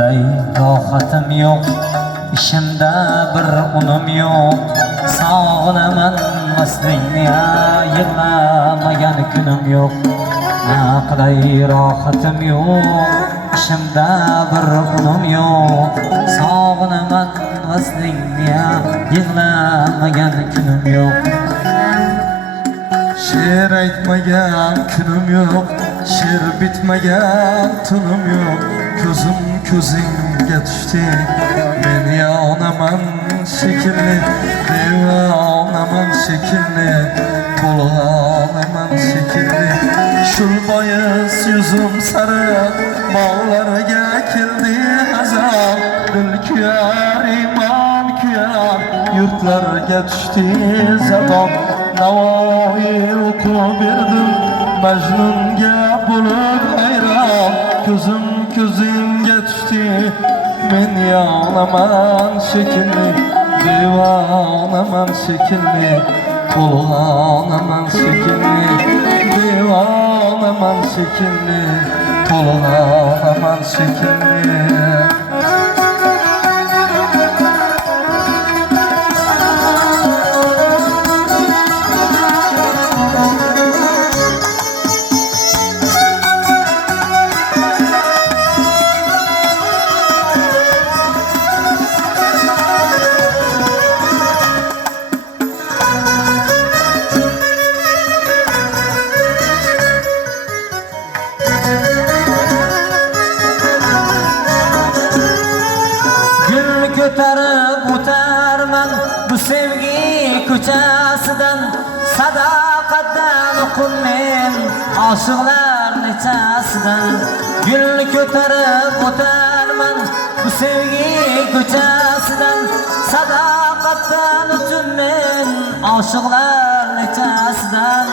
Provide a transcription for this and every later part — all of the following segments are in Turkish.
qilay rohatim yo'q, ishimda bir unum yo'q. Sog'inaman vaslingni, yig'lamagan kunim yo'q. Na qilay rohatim yo'q, ishimda bir unum yo'q. Sog'inaman vaslingni, yig'lamagan kunim yo'q. Şiir aytmagan kunim yo'q, şiir bitmagan tunim yo'q. Ko'zim ko'zingga tushdi, men yonaman shekilli, devonaman shekilli, to'lg'onaman shekilli. Shul bois yuzim sariq bog'larga keldi azal, dil kuyar, iymon kuyar, yurtlarga tushdi zabon. Navoiy o'qib berdim, Majnunga bo'lib hayron. Ko'zim ko'zingga tushdi, men yonaman shekilli, devonaman shekilli, to'lg'onaman shekilli, devonaman shekilli, to'lg'onaman shekilli. Ko'tarib o'tarman bu sevgi ko'chasidan, sadoqatdan o'qimmen oshiqlar nechasidan. Gul ko'tarib o'tarman bu sevgi ko'chasidan, sadoqatdan o'qimmen oshiqlar nechasidan.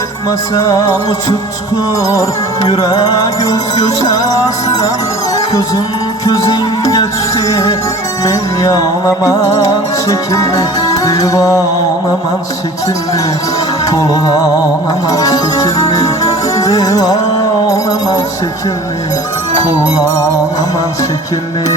Yetmasam uçup çıkır yurak özgöçasidan. Ko'zim ko'zingga tushdi, men yonaman shekilli, devonaman shekilli, to'lg'onaman shekilli, devonaman shekilli, to'lg'onaman shekilli.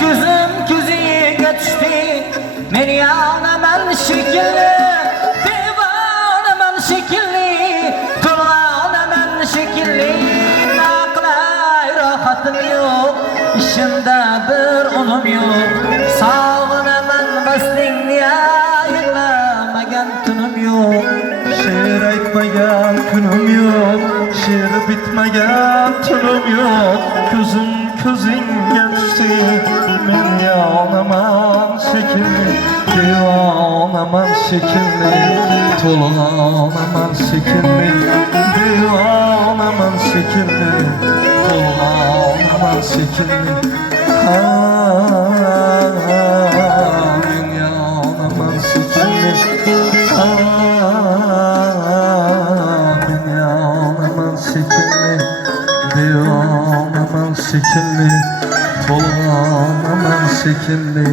Gözüm ko'zingga tushdi, men yonaman shekilli, devonaman shekilli, to'lg'onaman shekilli. Na qilay rohatim yo'q, ishimda bir unum yo'q. Sog'inaman vaslingni, yig'lamagan tunim yo'q. Şiir aytmagan kunim yo'q, şiir bitmagan tunim yo'q. Ko'zim ko'zingga tushdi, men yonaman shekilli, devonaman shekilli, to'lg'onaman shekilli, devonaman shekilli, to'lg'onaman shekilli. Men yonaman shekilli, men yonaman shekilli, devonaman shekilli, to'lg'onaman shekilli.